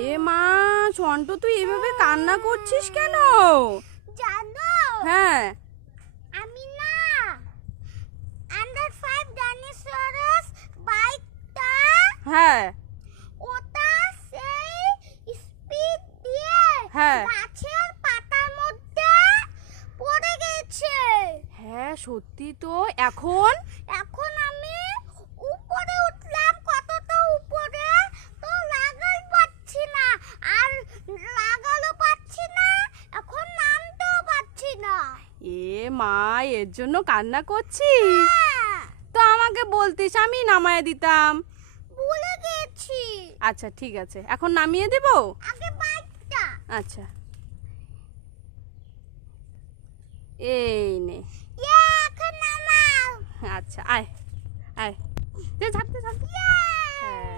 এ মা, সন্টু তুই এভাবে কান্না করছিস কেন? জানো, হ্যাঁ, আমি না আন্ডার 5 ডাইনোসরস বাইকটা, হ্যাঁ, ওটা সেই স্পিড দিয়ে হ্যাঁ, গাছের পাতার মধ্যে পড়ে গেছে। হ্যাঁ সত্যি তো। এখন এখন আমি উপরে উঠলাম, কতটা উপরে, তো লাগাই পাচ্ছি না, আর লাগালো পাচ্ছি না, এখন নামতেও পাচ্ছি না। এ মা, এর জন্য কান্না করছিস? হ্যাঁ, তো আমাকে বলতিস, আমি নামায় দিতাম। ভুলে গেছি। আচ্ছা ঠিক আছে, এখন নামিয়ে দেব। আগে বাইকটা। আচ্ছা, এই নে। ইয়ে, এখন নামাও। আচ্ছা, আয় আয়, ঝাপতে ঝাপতে। ইয়ে।